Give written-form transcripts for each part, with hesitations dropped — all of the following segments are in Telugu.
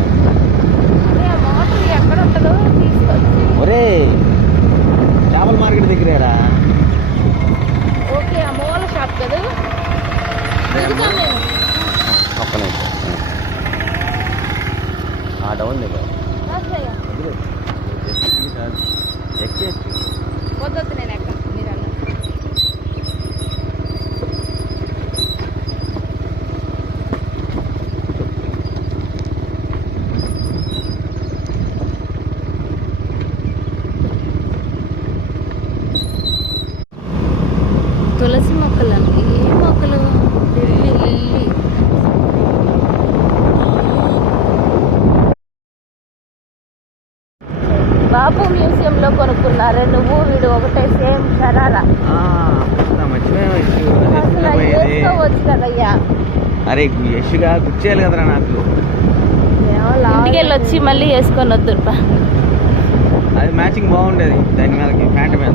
చెప్తాను. ఎక్కడ ఉంటుందో తీసుకొచ్చి ఒరే చేపల మార్కెట్ దగ్గరేరా. ఓకే, ఆ మూల షాప్ కదా. ఒక్క నిమిషం ఆ డౌన్ దగ్గర ఎక్కేసి వద్దొద్దు, నేను ఎక్క మీరు అన్న తులసి మొక్కలండి. ఏ మొక్కలు? Lily lily. బాపు మ్యూజియంలో కొనుక్కున్నారు నువ్వు వీడు ఒకటే సేమ్ సరారా. అసలు వేసుకోవచ్చు కదయ్యా. అరే యష్గా గుచ్చేయాలి కదరా నాకు. ఇంటికి వెళ్ళి వచ్చి మళ్ళీ వేసుకొని వద్దు. అది మ్యాచింగ్ బాగుండేది దాని మీద ప్యాంట్ మీద.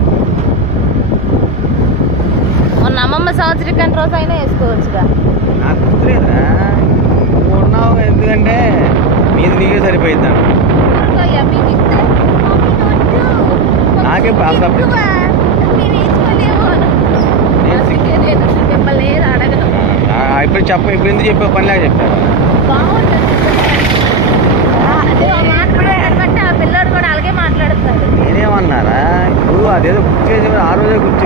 మొన్న అమ్మమ్మ సంవత్సరికం రోజు అయినా వేసుకోవచ్చుగా. నాకు గుర్తులేదురా, నువ్వు ఉన్నావు. ఎందుకంటే మీది నీకే సరిపోయిద్దా. నాకే అసలు ఇప్పుడు చెప్ప ఇప్పుడు ఎందుకు చెప్పే పనిలాగా చెప్పారు. ఆ పిల్లడు కూడా అలాగే మాట్లాడుతాడు. నేనేమన్నారా ఇప్పుడు అదేదో గుర్తు చేసి ఆ రోజే గుర్తు